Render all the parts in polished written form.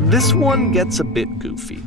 This one gets a bit goofy.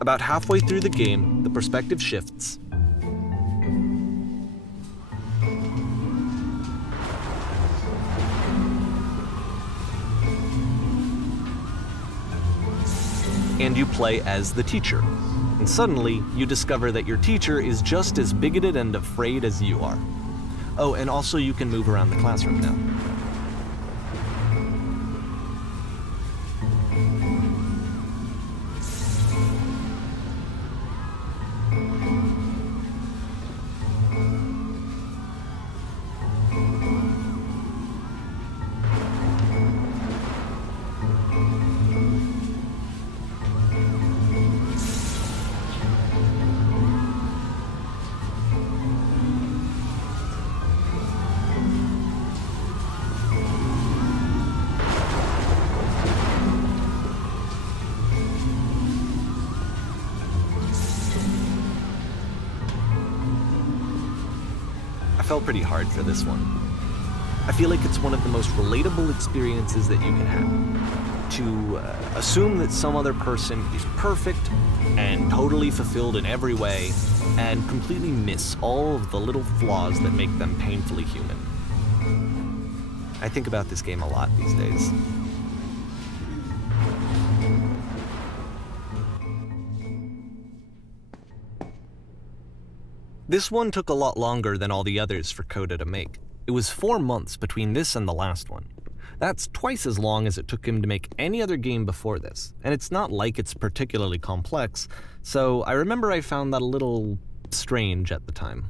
About halfway through the game, the perspective shifts. And you play as the teacher. And suddenly, you discover that your teacher is just as bigoted and afraid as you are. Oh, and also you can move around the classroom now. I fell pretty hard for this one. I feel like it's one of the most relatable experiences that you can have. To assume that some other person is perfect and totally fulfilled in every way, and completely miss all of the little flaws that make them painfully human. I think about this game a lot these days. This one took a lot longer than all the others for Coda to make. It was 4 months between this and the last one. That's twice as long as it took him to make any other game before this, and it's not like it's particularly complex, so I remember I found that a little strange at the time.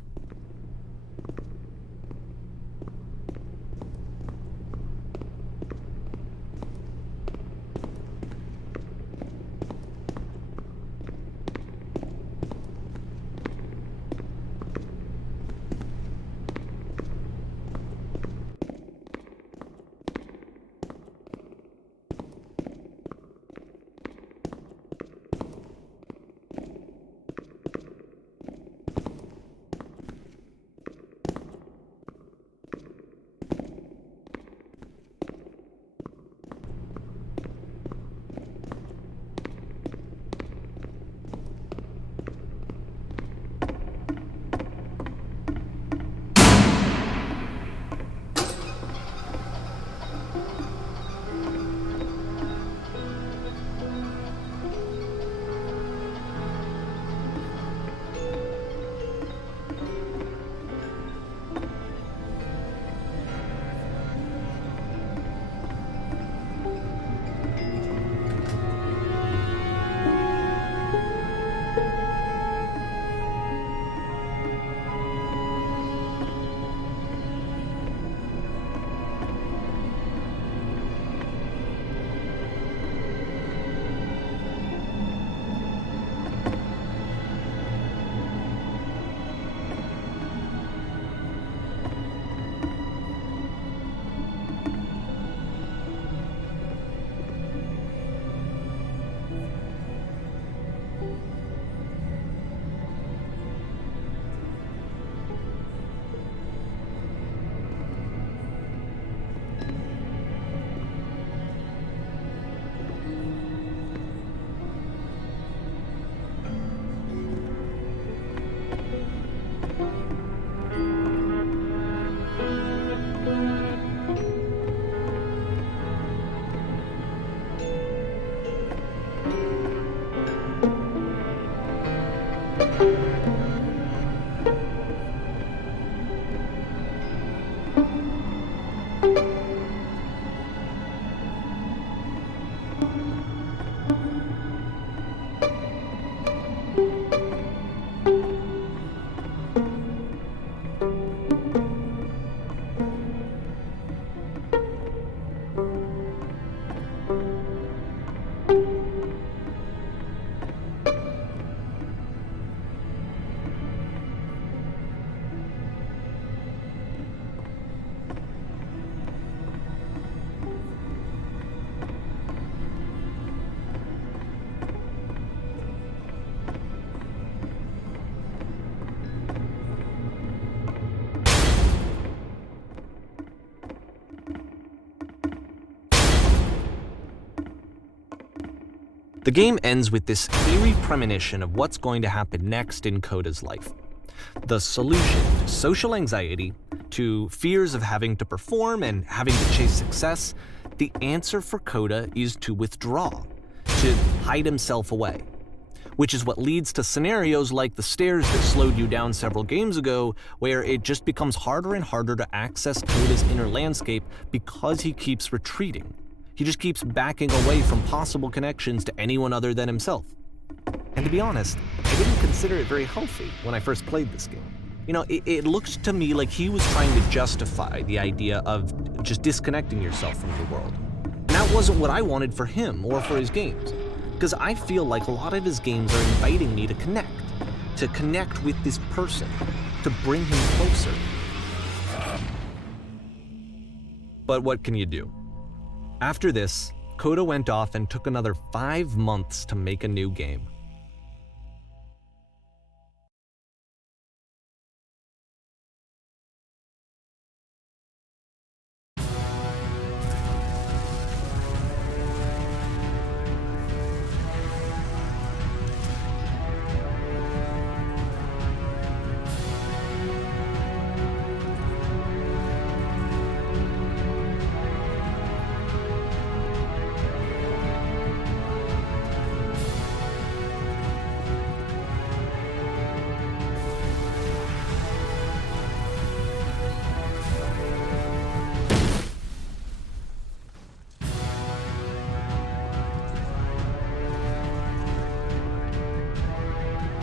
The game ends with this eerie premonition of what's going to happen next in Coda's life. The solution to social anxiety, to fears of having to perform and having to chase success, the answer for Coda is to withdraw, to hide himself away. Which is what leads to scenarios like the stairs that slowed you down several games ago, where it just becomes harder and harder to access Coda's inner landscape because he keeps retreating. He just keeps backing away from possible connections to anyone other than himself. And to be honest, I didn't consider it very healthy when I first played this game. You know, it looked to me like he was trying to justify the idea of just disconnecting yourself from the world. And that wasn't what I wanted for him or for his games. Because I feel like a lot of his games are inviting me to connect with this person, to bring him closer. But what can you do? After this, Coda went off and took another 5 months to make a new game.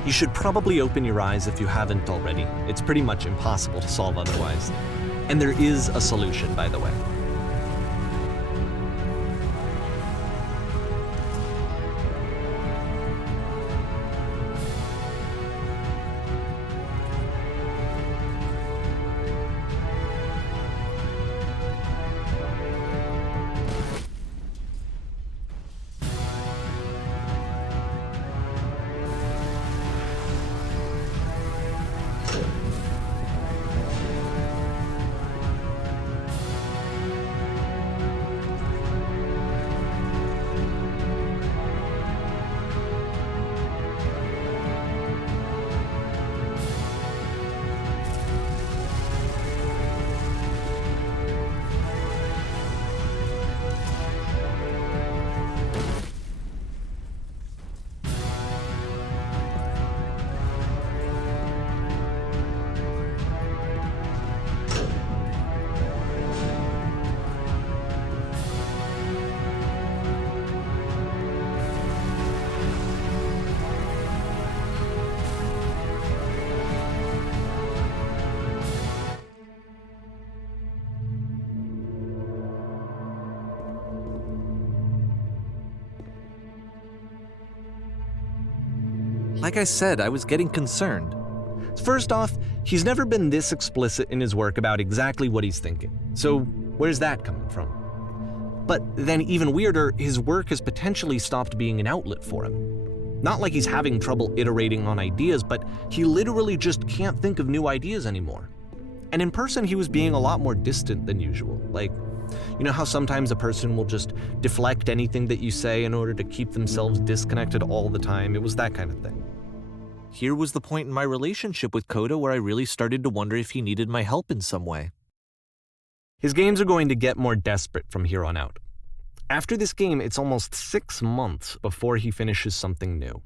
You should probably open your eyes if you haven't already. It's pretty much impossible to solve otherwise. And there is a solution, by the way. Like I said, I was getting concerned. First off, he's never been this explicit in his work about exactly what he's thinking. So where's that coming from? But then even weirder, his work has potentially stopped being an outlet for him. Not like he's having trouble iterating on ideas, but he literally just can't think of new ideas anymore. And in person, he was being a lot more distant than usual. Like, you know how sometimes a person will just deflect anything that you say in order to keep themselves disconnected all the time? It was that kind of thing. Here was the point in my relationship with Coda where I really started to wonder if he needed my help in some way. His games are going to get more desperate from here on out. After this game, it's almost 6 months before he finishes something new.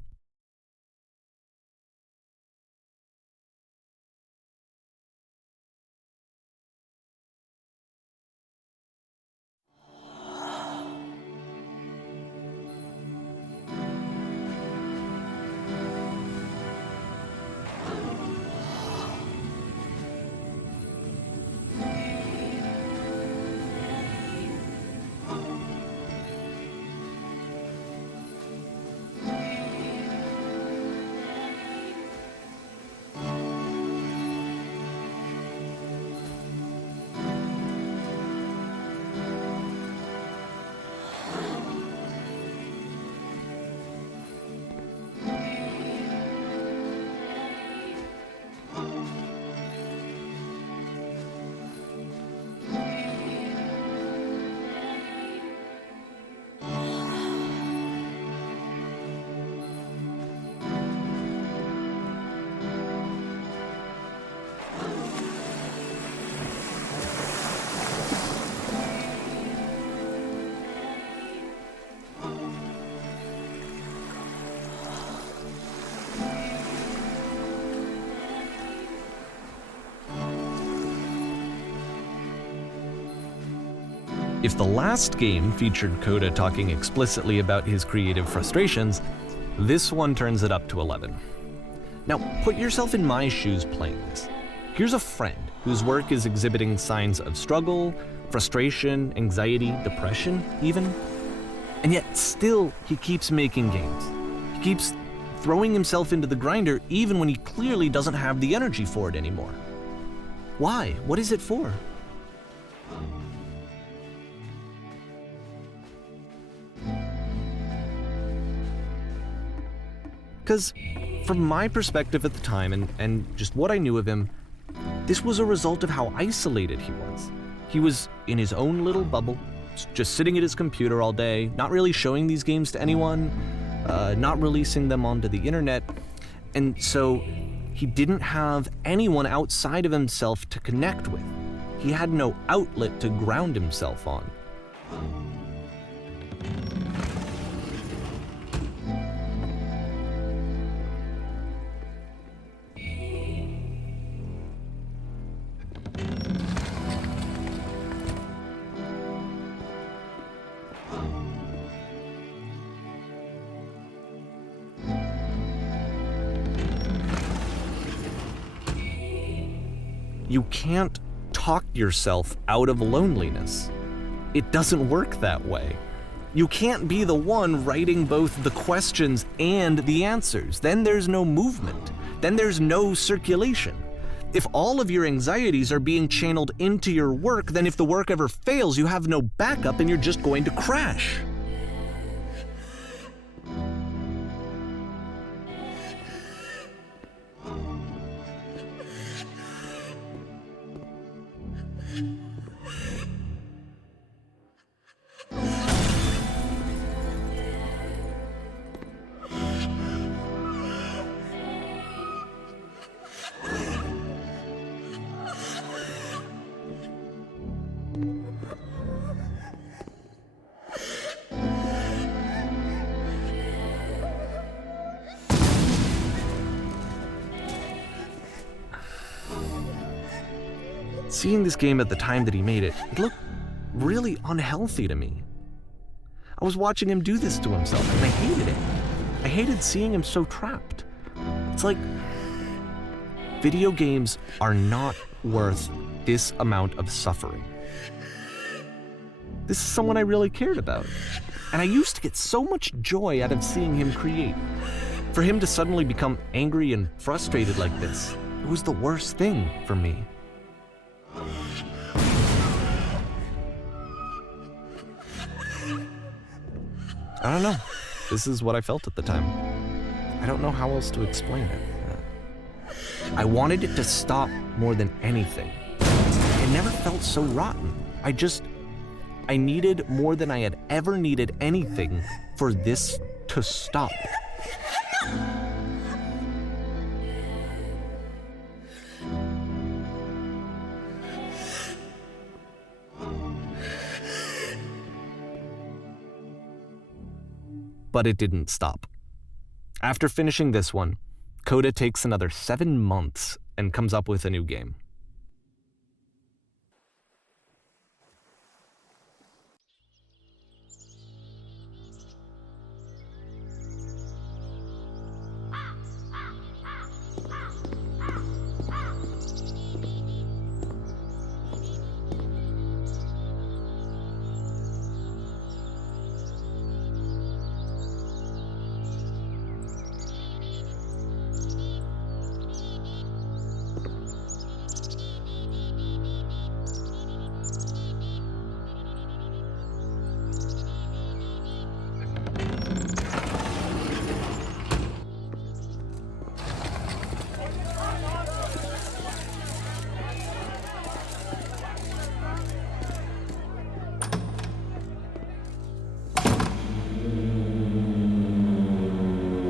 If the last game featured Coda talking explicitly about his creative frustrations, this one turns it up to 11. Now, put yourself in my shoes playing this. Here's a friend whose work is exhibiting signs of struggle, frustration, anxiety, depression, even. And yet still, he keeps making games. He keeps throwing himself into the grinder even when he clearly doesn't have the energy for it anymore. Why? What is it for? Because from my perspective at the time and just what I knew of him, this was a result of how isolated he was. He was in his own little bubble, just sitting at his computer all day, not really showing these games to anyone, not releasing them onto the internet, and so he didn't have anyone outside of himself to connect with. He had no outlet to ground himself on. You can't talk yourself out of loneliness. It doesn't work that way. You can't be the one writing both the questions and the answers. Then there's no movement. Then there's no circulation. If all of your anxieties are being channeled into your work, then if the work ever fails, you have no backup and you're just going to crash. Seeing this game at the time that he made it, it looked really unhealthy to me. I was watching him do this to himself, and I hated it. I hated seeing him so trapped. It's like, video games are not worth this amount of suffering. This is someone I really cared about, and I used to get so much joy out of seeing him create. For him to suddenly become angry and frustrated like this, it was the worst thing for me. I don't know. This is what I felt at the time. I don't know how else to explain it. I wanted it to stop more than anything. It never felt so rotten. I needed more than I had ever needed anything for this to stop. But it didn't stop. After finishing this one, Coda takes another 7 months and comes up with a new game.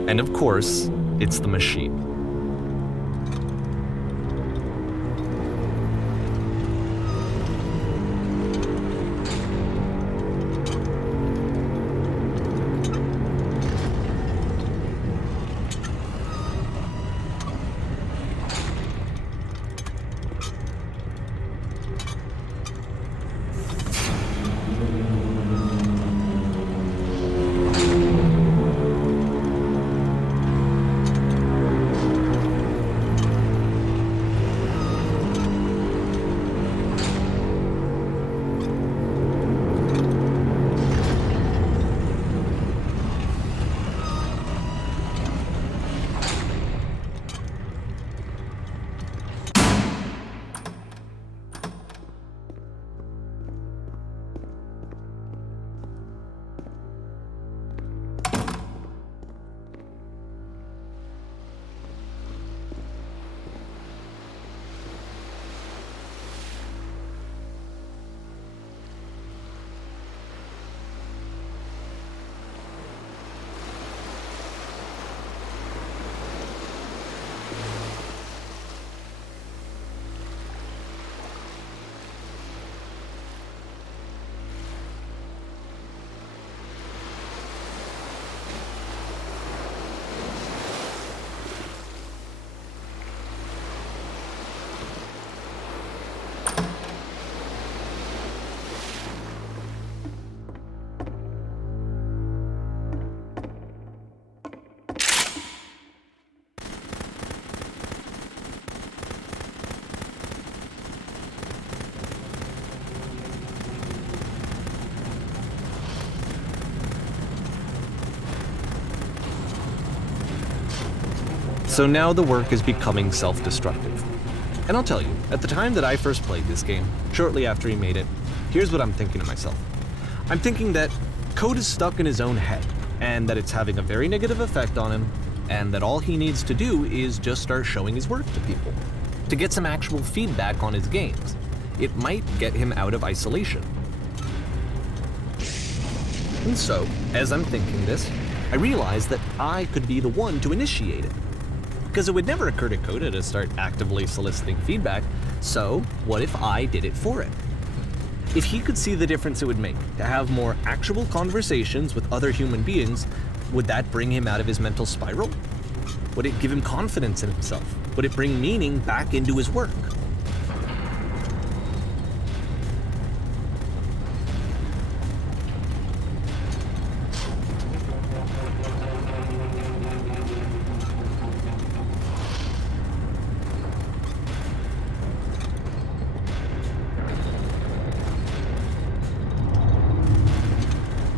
And of course, it's the machine. So now the work is becoming self-destructive. And I'll tell you, at the time that I first played this game, shortly after he made it, here's what I'm thinking to myself. I'm thinking that code is stuck in his own head, and that it's having a very negative effect on him, and that all he needs to do is just start showing his work to people, to get some actual feedback on his games. It might get him out of isolation. And so, as I'm thinking this, I realize that I could be the one to initiate it. Because it would never occur to Coda to start actively soliciting feedback, so what if I did it for it? If he could see the difference it would make to have more actual conversations with other human beings, would that bring him out of his mental spiral? Would it give him confidence in himself? Would it bring meaning back into his work?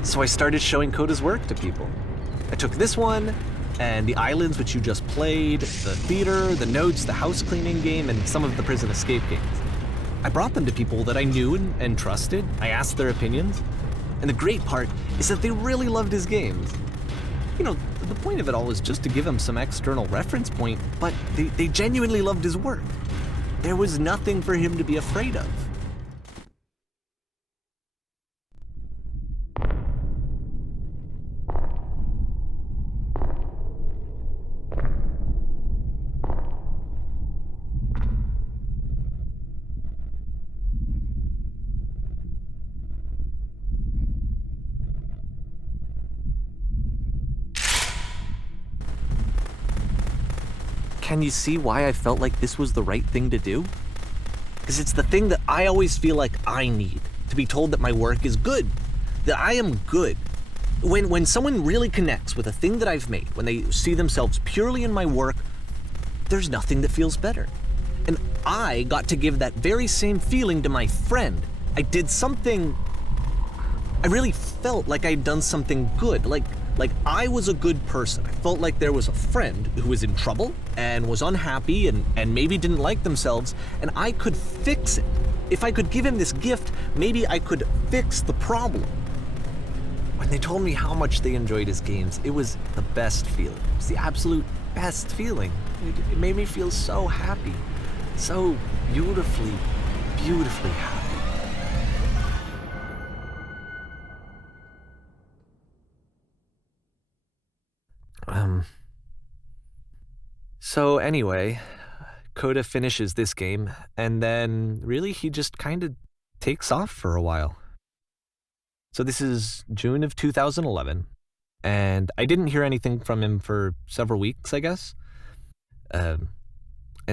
So I started showing Coda's work to people. I took this one, and the islands which you just played, the theater, the notes, the house cleaning game, and some of the prison escape games. I brought them to people that I knew and trusted. I asked their opinions. And the great part is that they really loved his games. You know, the point of it all was just to give him some external reference point, but they genuinely loved his work. There was nothing for him to be afraid of. Can you see why I felt like this was the right thing to do? Because it's the thing that I always feel like I need, to be told that my work is good, that I am good. When someone really connects with a thing that I've made, when they see themselves purely in my work, there's nothing that feels better. And I got to give that very same feeling to my friend. I did something, I really felt like I'd done something good, like I was a good person. I felt like there was a friend who was in trouble and was unhappy and maybe didn't like themselves, and I could fix it. If I could give him this gift, maybe I could fix the problem. When they told me how much they enjoyed his games, it was the best feeling. It was the absolute best feeling. It made me feel so happy, so beautifully, beautifully happy. So anyway, Coda finishes this game, and then really he just kind of takes off for a while. So this is June of 2011, and I didn't hear anything from him for several weeks, I guess. And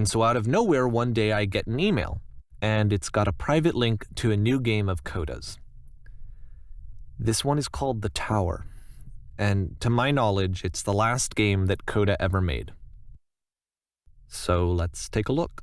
so out of nowhere, one day I get an email, and it's got a private link to a new game of Coda's. This one is called The Tower, and to my knowledge, it's the last game that Coda ever made. So let's take a look.